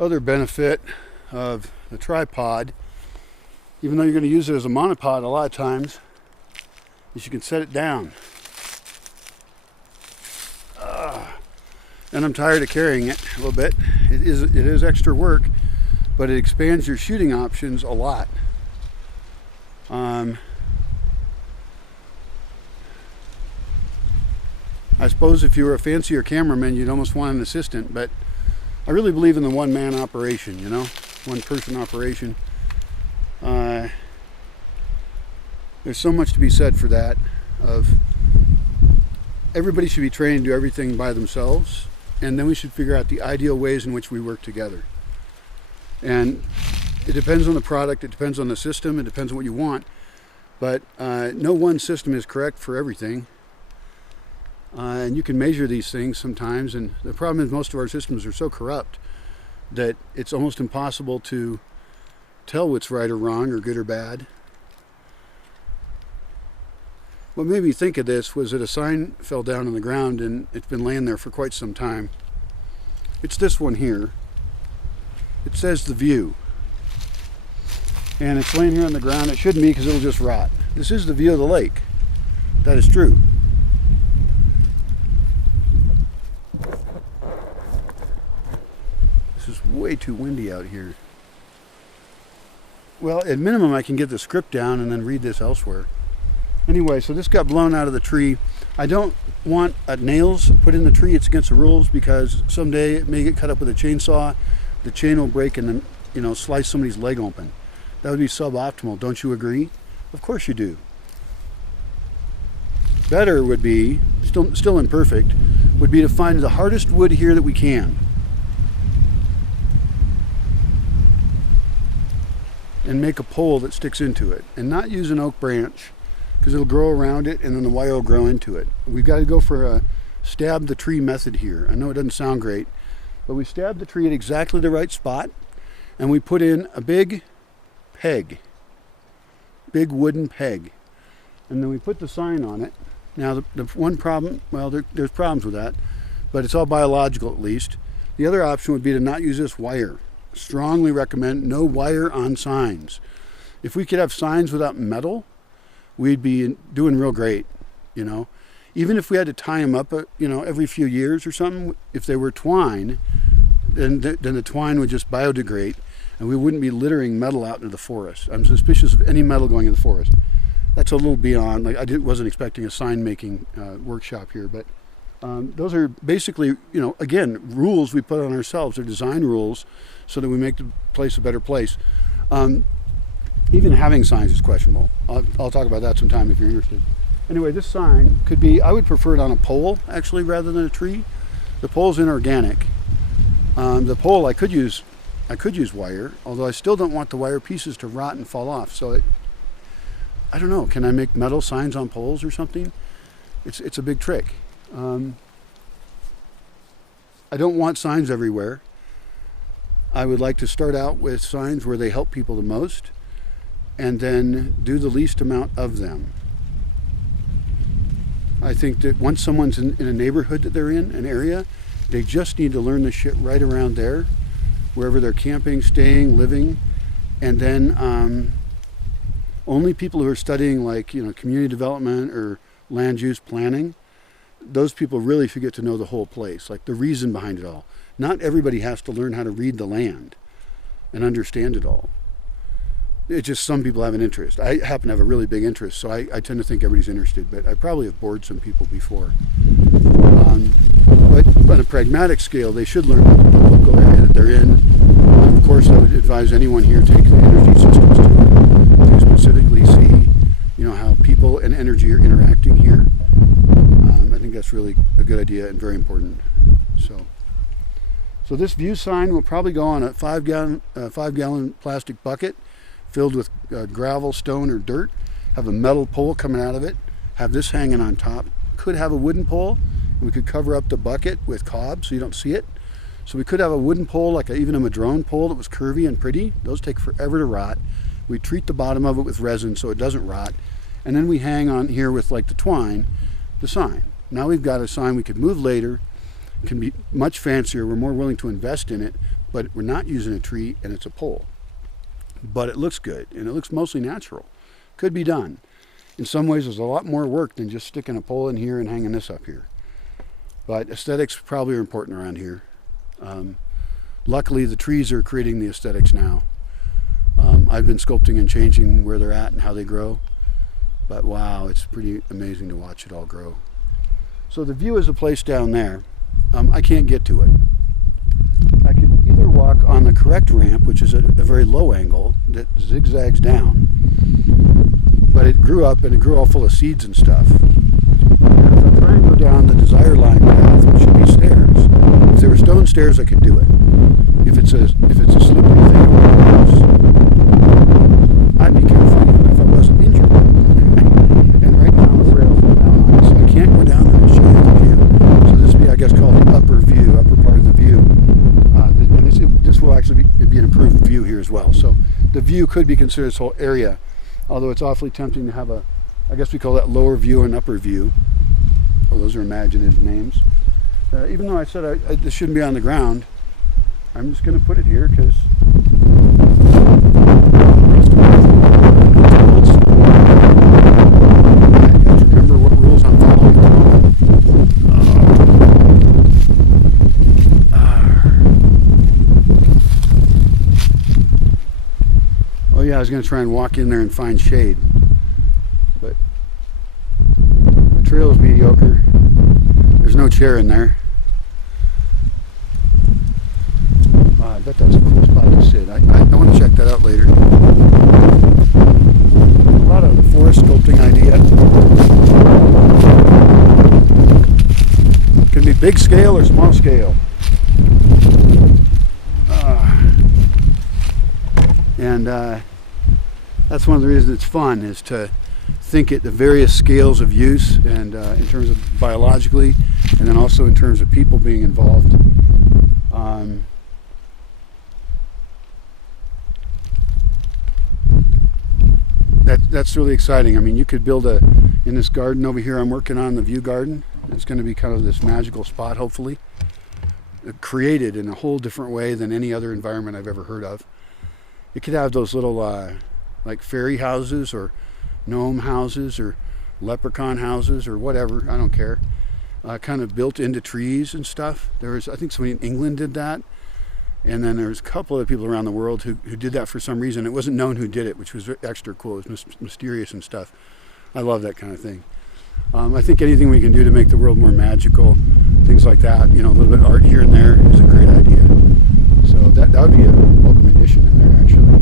Other benefit of the tripod, even though you're going to use it as a monopod a lot of times, is you can set it down. And I'm tired of carrying it a little bit. It is extra work, but it expands your shooting options a lot. I suppose if you were a fancier cameraman, you'd almost want an assistant, but I really believe in the one-man operation, you know, one-person operation. There's so much to be said for that, of everybody should be trained to do everything by themselves, and then we should figure out the ideal ways in which we work together. And it depends on the product, it depends on the system, it depends on what you want, but no one system is correct for everything. And you can measure these things sometimes, and the problem is most of our systems are so corrupt that it's almost impossible to tell what's right or wrong or good or bad. What made me think of this was that a sign fell down on the ground and it's been laying there for quite some time. It's this one here. It says "The View." And it's laying here on the ground. It shouldn't be because it'll just rot. This is the view of the lake. That is true. This is way too windy out here. Well, at minimum I can get the script down and then read this elsewhere. Anyway, so this got blown out of the tree. I don't want nails put in the tree. It's against the rules because someday it may get cut up with a chainsaw. The chain will break and then, you know, slice somebody's leg open. That would be suboptimal. Don't you agree? Of course you do. Better would be, still imperfect, would be to find the hardest wood here that we can. And make a pole that sticks into it. And not use an oak branch, because it'll grow around it and then the wire will grow into it. We've got to go for a stab the tree method here. I know it doesn't sound great, but we stab the tree at exactly the right spot and we put in a big peg, big wooden peg, and then we put the sign on it. Now the one problem, well, there's problems with that, but it's all biological at least. The other option would be to not use this wire. Strongly recommend no wire on signs. If we could have signs without metal, we'd be doing real great, you know. Even if we had to tie them up, you know, every few years or something, if they were twine, then the twine would just biodegrade and we wouldn't be littering metal out into the forest. I'm suspicious of any metal going in the forest. That's a little beyond, like wasn't expecting a sign making workshop here, but those are basically, you know, again, rules we put on ourselves. They're design rules so that we make the place a better place. Even having signs is questionable. I'll talk about that sometime if you're interested. Anyway, this sign could be, I would prefer it on a pole actually rather than a tree. The pole's inorganic. The pole I could use wire, although I still don't want the wire pieces to rot and fall off. So I don't know, can I make metal signs on poles or something? It's a big trick. I don't want signs everywhere. I would like to start out with signs where they help people the most, and then do the least amount of them. I think that once someone's in a neighborhood that they're in, an area, they just need to learn the shit right around there, wherever they're camping, staying, living, and then only people who are studying, like, you know, community development or land use planning, those people really should get to know the whole place, like the reason behind it all. Not everybody has to learn how to read the land and understand it all. It's just some people have an interest. I happen to have a really big interest, so I tend to think everybody's interested, but I probably have bored some people before. But on a pragmatic scale, they should learn the local area that they're in. Of course, I would advise anyone here take the energy systems to specifically see, you know, how people and energy are interacting here. I think that's really a good idea and very important. So this view sign will probably go on a 5-gallon plastic bucket filled with gravel, stone, or dirt, have a metal pole coming out of it, have this hanging on top. Could have a wooden pole, and we could cover up the bucket with cob so you don't see it. So we could have a wooden pole, like even a madrone pole that was curvy and pretty. Those take forever to rot. We treat the bottom of it with resin so it doesn't rot, and then we hang on here with, like, the twine, the sign. Now we've got a sign we could move later, can be much fancier. We're more willing to invest in it, but we're not using a tree and it's a pole. But it looks good and it looks mostly natural. Could be done. In some ways, there's a lot more work than just sticking a pole in here and hanging this up here. But aesthetics probably are important around here. Luckily, the trees are creating the aesthetics now. I've been sculpting and changing where they're at and how they grow. But wow, it's pretty amazing to watch it all grow. So the view is a place down there. I can't get to it. I can either walk on the correct ramp, which is at a very low angle that zigzags down. But it grew up and it grew all full of seeds and stuff. And if I try and go down the desire line path, which should be stairs, if there were stone stairs, I could do it. If it's a slippery thing, I'd be careful even if I wasn't injured. And right now I'm afraid I'll fall down on it, so I can't go down there and show you the view. So this would be, I guess, called the upper view, upper part of the view. And this will actually be an improved view here as well. So the view could be considered this whole area, although it's awfully tempting to have I guess we call that lower view and upper view. Oh, those are imaginative names. Even though I said this shouldn't be on the ground, I'm just going to put it here because I have to remember what rules I'm following. Oh yeah, I was going to try and walk in there and find shade, but the trail is mediocre. There's no chair in there. I bet that's a cool spot to sit. I want to check that out later. A lot of the forest sculpting idea. It can be big scale or small scale. And that's one of the reasons it's fun, is to think at the various scales of use, and in terms of biologically, and then also in terms of people being involved. That's really exciting. I mean, you could build in this garden over here I'm working on, the view garden. It's going to be kind of this magical spot, hopefully. Created in a whole different way than any other environment I've ever heard of. It could have those little like fairy houses or gnome houses or leprechaun houses or whatever, I don't care, kind of built into trees and stuff. I think somebody in England did that, and then there's a couple of people around the world who did that for some reason. It wasn't known who did it, which was extra cool. It was mysterious and stuff. I love that kind of thing. I think anything we can do to make the world more magical, things like that, a little bit of art here and there is a great idea. So that would be a welcome addition in there, actually.